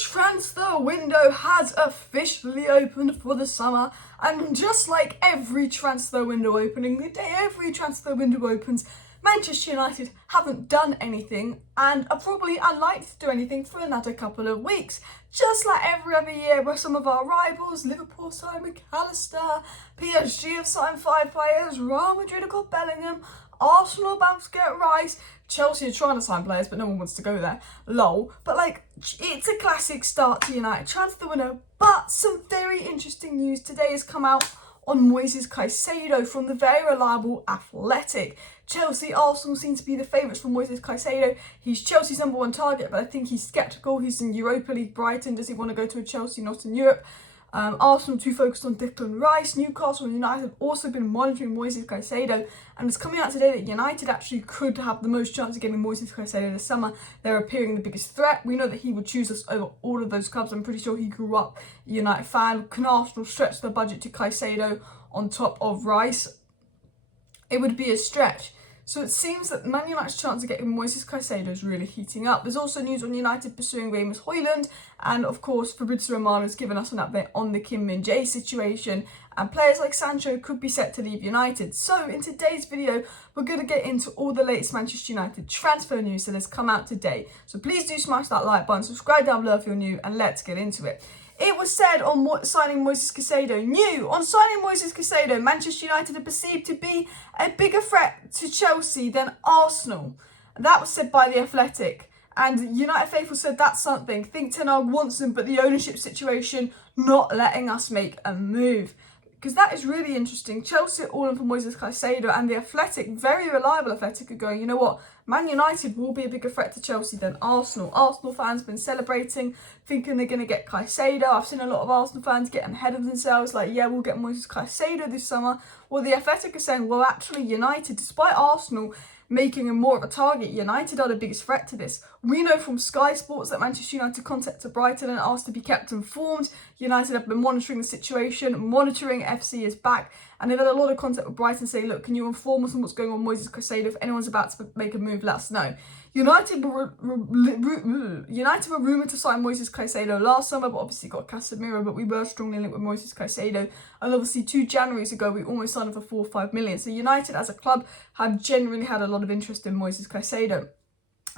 transfer window has officially opened for the summer, and just like every transfer window opening, the day every transfer window opens, Manchester United haven't done anything and are probably unlikely to do anything for another couple of weeks. Just like every other year where some of our rivals, Liverpool signed McAllister, PSG have signed 5 players, Real Madrid have got Bellingham, Arsenal about to get Rice, Chelsea are trying to sign players but no one wants to go there, lol. But like, it's a classic start to United transfer window. But some very interesting news today has come out on Moises Caicedo from the very reliable Athletic. Chelsea, Arsenal seem to be the favourites for Moises Caicedo. He's Chelsea's #1 target, but I think he's sceptical. He's in Europa League, Brighton. Does he want to go to a Chelsea, not in Europe? Arsenal too focused on Declan Rice. Newcastle and United have also been monitoring Moises Caicedo, and it's coming out today that United actually could have the most chance of getting Moises Caicedo this summer. They're appearing the biggest threat. We know that he would choose us over all of those clubs. I'm pretty sure he grew up a United fan. Can Arsenal stretch their budget to Caicedo on top of Rice? It would be a stretch. So it seems that Man United's chance of getting Moises Caicedo is really heating up. There's also news on United pursuing Rasmus Hojlund, and of course Fabrizio Romano has given us an update on the Min-Jae situation, and players like Sancho could be set to leave United. So in today's video, we're going to get into all the latest Manchester United transfer news that has come out today. So please do smash that like button, subscribe down below if you're new, and let's get into it. It was said on signing Moises Caicedo, Manchester United are perceived to be a bigger threat to Chelsea than Arsenal. That was said by The Athletic. And United faithful said that's something. Think Ten Hag wants them, but the ownership situation not letting us make a move. Because that is really interesting. Chelsea are all in for Moises Caicedo, and The Athletic, very reliable Athletic, are going, you know what, Man United will be a bigger threat to Chelsea than Arsenal. Arsenal fans have been celebrating, thinking they're going to get Caicedo. I've seen a lot of Arsenal fans getting ahead of themselves, like, yeah, we'll get Moises Caicedo this summer. Well, The Athletic are saying, well, actually, United, despite Arsenal making him more of a target, United are the biggest threat to this. We know from Sky Sports that Manchester United contacted Brighton and asked to be kept informed. United have been monitoring the situation. Monitoring FC is back, and they've had a lot of contact with Brighton saying, look, can you inform us on what's going on with Moises Caicedo? If anyone's about to make a move, let us know. United were rumoured to sign Moises Caicedo last summer, but obviously got Casemiro, but we were strongly linked with Moises Caicedo. And obviously 2 Januaries ago, we almost signed him for 4 or 5 million. So United as a club have generally had a lot of interest in Moises Caicedo.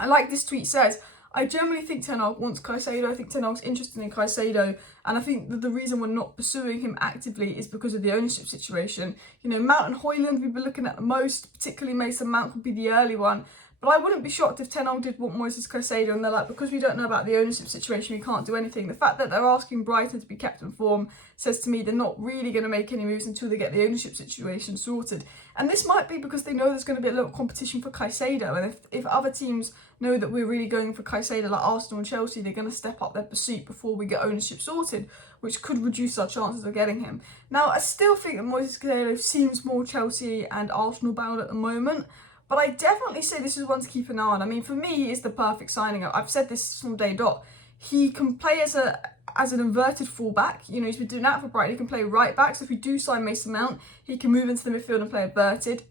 And like this tweet says, I generally think Ten Hag wants Caicedo. I think Ten Hag's interested in Caicedo, and I think that the reason we're not pursuing him actively is because of the ownership situation. You know, Mount and Hojlund we've been looking at the most, particularly Mason Mount could be the early one. But I wouldn't be shocked if Ten Hag did want Moises Caicedo, and they're like, because we don't know about the ownership situation, we can't do anything. The fact that they're asking Brighton to be kept informed says to me they're not really going to make any moves until they get the ownership situation sorted. And this might be because they know there's going to be a lot of competition for Caicedo, and if other teams know that we're really going for Caicedo, like Arsenal and Chelsea, they're going to step up their pursuit before we get ownership sorted, which could reduce our chances of getting him. Now, I still think that Moises Caicedo seems more Chelsea and Arsenal bound at the moment, but I definitely say this is one to keep an eye on. I mean, for me, he is the perfect signing. I've said this from day dot. He can play as an inverted fullback. You know, he's been doing that for Brighton. He can play right back. So if we do sign Mason Mount, he can move into the midfield and play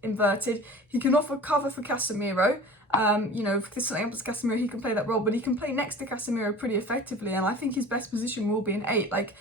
inverted. He can offer cover for Casemiro. You know, if there's something happens to Casemiro, he can play that role. But he can play next to Casemiro pretty effectively. And I think his best position will be an 8. Like,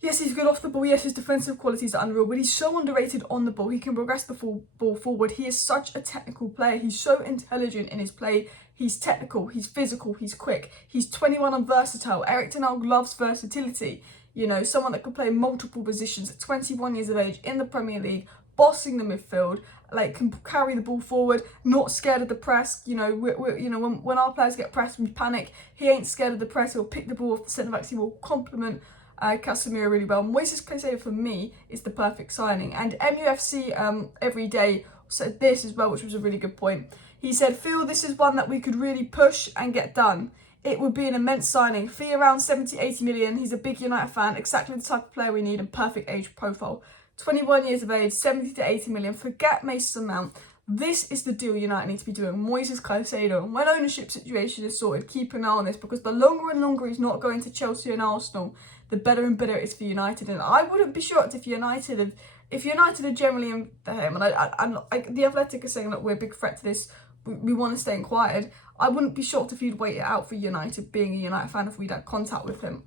yes, he's good off the ball. Yes, his defensive qualities are unreal, but he's so underrated on the ball. He can progress the ball forward. He is such a technical player. He's so intelligent in his play. He's technical, he's physical, he's quick. He's 21 and versatile. Erik Ten Hag loves versatility. You know, someone that could play multiple positions at 21 years of age in the Premier League, bossing the midfield, like can carry the ball forward, not scared of the press. You know, when our players get pressed, we panic. He ain't scared of the press. He'll pick the ball off the centre backs. He will complement Casemiro really well. Moises Caicedo for me is the perfect signing. And MUFC every day said this as well, which was a really good point. He said, Phil, this is one that we could really push and get done. It would be an immense signing. Fee around 70-80 million. He's a big United fan, exactly the type of player we need, and perfect age profile. 21 years of age, 70 to 80 million. Forget Mason Mount. This is the deal United need to be doing. Moises Caicedo. And when ownership situation is sorted, keep an eye on this, because the longer and longer he's not going to Chelsea and Arsenal, the better and better it is for United. And I wouldn't be shocked if United are generally in for him. And The Athletic is saying that we're a big threat to this. we want to stay inquired. I wouldn't be shocked if he'd wait it out for United, being a United fan, if we'd had contact with him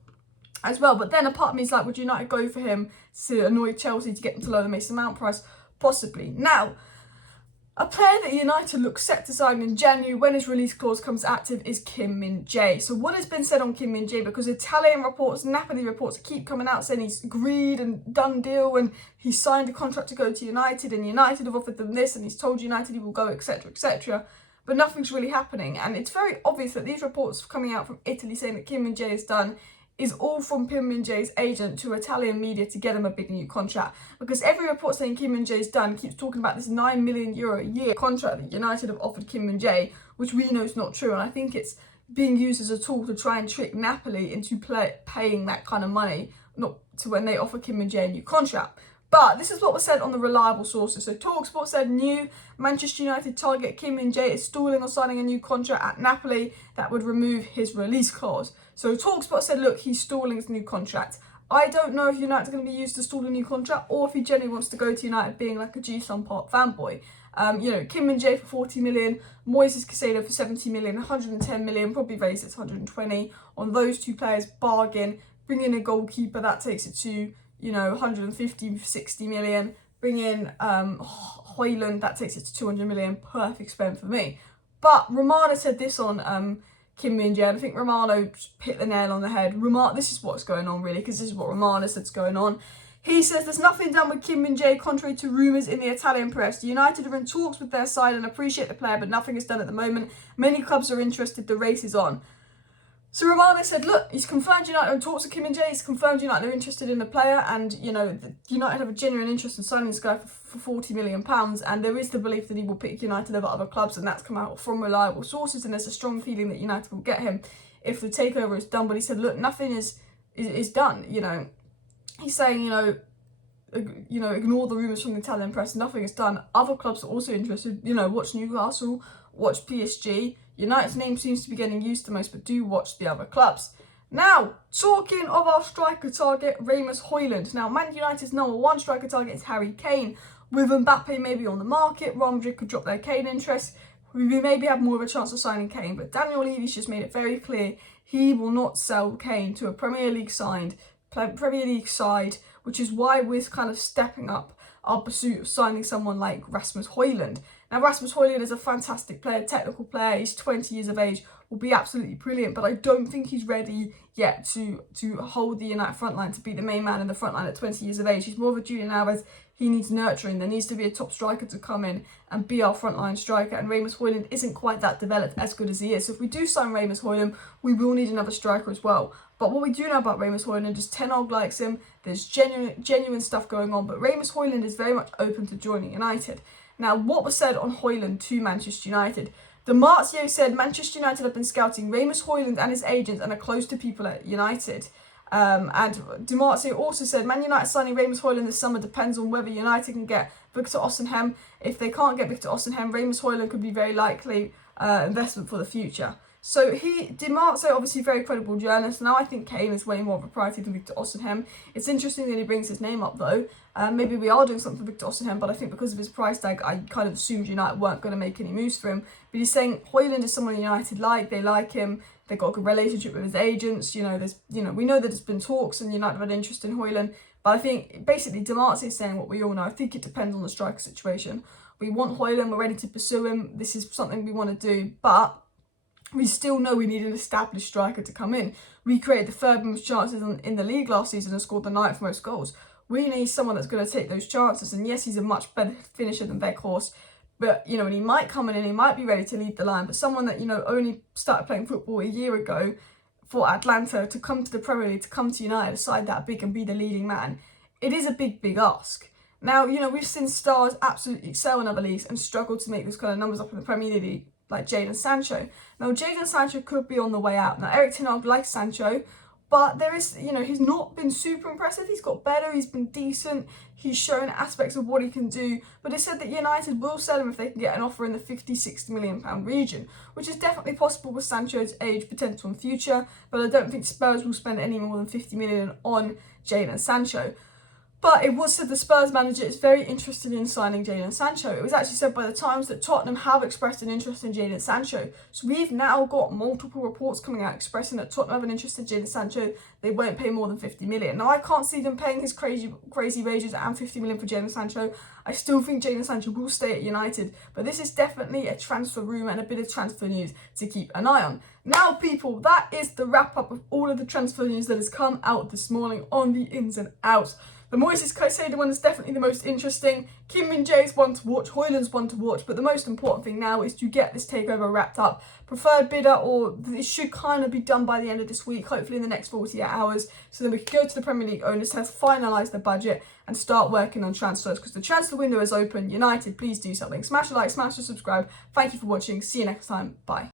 as well. But then a part of me is like, would United go for him to annoy Chelsea to get them to lower the Mason Mount price? Possibly. Now, a player that United look set to sign in January when his release clause comes active is Min-Jae. So what has been said on Min-Jae, because Italian reports, Napoli reports keep coming out saying he's agreed and done deal and he signed a contract to go to United and United have offered them this and he's told United he will go, etc, etc. But nothing's really happening, and it's very obvious that these reports coming out from Italy saying that Min-Jae is done is all from Min-Jae's agent to Italian media to get him a big new contract. Because every report saying Min-Jae is done keeps talking about this €9 million a year contract that United have offered Min-Jae, which we know is not true. And I think it's being used as a tool to try and trick Napoli into paying that kind of money, not to when they offer Min-Jae a new contract. But this is what was said on the reliable sources. So TalkSport said new Manchester United target Min-Jae is stalling on signing a new contract at Napoli that would remove his release clause. So TalkSport said, look, he's stalling his new contract. I don't know if United's going to be used to stall a new contract or if he genuinely wants to go to United being like a Jadon Park fanboy. Min-Jae for 40 million, Moises Caicedo for 70 million, 110 million, probably raised it to 120. On those two players, bargain. Bring in a goalkeeper, that takes it to 150, 60 million. Bring in Hojlund, that takes it to 200 million. Perfect spend for me. But Romano said this on Min-Jae, and I think Romano hit the nail on the head. This is what's going on, really, because this is what Romano said's going on. He says there's nothing done with Min-Jae, contrary to rumours in the Italian press. United are in talks with their side and appreciate the player, but nothing is done at the moment. Many clubs are interested. The race is on. So Romano said, look, he's confirmed United are in talks with Min-Jae, he's confirmed United are interested in the player, and, United have a genuine interest in signing this guy for £40 million, and there is the belief that he will pick United over other clubs, and that's come out from reliable sources, and there's a strong feeling that United will get him if the takeover is done. But he said, look, nothing is done, He's saying, ignore the rumours from the Italian press, nothing is done. Other clubs are also interested, watch Newcastle, watch PSG. United's name seems to be getting used the most, but do watch the other clubs. Now, talking of our striker target, Rasmus Hojlund. Now, Man United's #1 striker target is Harry Kane. With Mbappe maybe on the market, Real Madrid could drop their Kane interest. We maybe have more of a chance of signing Kane, but Daniel Levy's just made it very clear he will not sell Kane to a Premier League side, which is why we're kind of stepping up our pursuit of signing someone like Rasmus Hojlund. Now, Rasmus Hojlund is a fantastic player, technical player. He's 20 years of age, will be absolutely brilliant, but I don't think he's ready yet to hold the United front line, to be the main man in the front line at 20 years of age. He's more of a junior now, as he needs nurturing. There needs to be a top striker to come in and be our frontline striker, and Rasmus Hojlund isn't quite that developed, as good as he is. So if we do sign Rasmus Hojlund, we will need another striker as well. But what we do know about Rasmus Hojlund is Ten Hag likes him. There's genuine stuff going on, but Rasmus Hojlund is very much open to joining United. Now, what was said on Hojlund to Manchester United? Di said Manchester United have been scouting Rasmus Hojlund and his agents and are close to people at United. And Di also said Man United signing Rasmus Hojlund this summer depends on whether United can get Victor Osimhen. If they can't get Victor Osimhen, Rasmus Hojlund could be very likely investment for the future. So Di obviously a very credible journalist. Now I think Kane is way more of a priority than Victor Osimhen. It's interesting that he brings his name up though. Maybe we are doing something for Victor Osimhen, but I think because of his price tag, I kind of assumed United weren't going to make any moves for him. But he's saying Hojlund is someone United like. They like him. They've got a good relationship with his agents. We know that there's been talks and United have had interest in Hojlund. But I think basically Di is saying what we all know. I think it depends on the striker situation. We want Hojlund. We're ready to pursue him. This is something we want to do, but we still know we need an established striker to come in. We created the third most chances in the league last season and scored the 9th most goals. We need someone that's going to take those chances. And yes, he's a much better finisher than Weghorst. But, and he might come in and he might be ready to lead the line. But someone that, only started playing football a year ago for Atlanta to come to the Premier League, to come to United, a side that big and be the leading man, it is a big, big ask. Now, we've seen stars absolutely excel in other leagues and struggle to make those kind of numbers up in the Premier League, like Jadon Sancho. Now, Jadon Sancho could be on the way out. Now, Erik Ten Hag likes Sancho, but there is, he's not been super impressive. He's got better, he's been decent, he's shown aspects of what he can do, but they said that United will sell him if they can get an offer in the £50-60 million region, which is definitely possible with Sancho's age, potential and future, but I don't think Spurs will spend any more than £50 million on Jadon Sancho. But it was said the Spurs manager is very interested in signing Jadon Sancho. It was actually said by the Times that Tottenham have expressed an interest in Jadon Sancho. So we've now got multiple reports coming out expressing that Tottenham have an interest in Jadon Sancho. They won't pay more than 50 million. Now, I can't see them paying his crazy wages and 50 million for Jadon Sancho. I still think Jadon Sancho will stay at United. But this is definitely a transfer rumour and a bit of transfer news to keep an eye on. Now, people, that is the wrap-up of all of the transfer news that has come out this morning on the ins and outs. The Moises Caicedo one is definitely the most interesting. Min-Jae is one to watch, Hojlund's one to watch, but the most important thing now is to get this takeover wrapped up. Preferred bidder, or this should kind of be done by the end of this week, hopefully in the next 48 hours, so then we can go to the Premier League owners to finalise the budget and start working on transfers, because the transfer window is open. United, please do something. Smash a like, smash a subscribe. Thank you for watching. See you next time. Bye.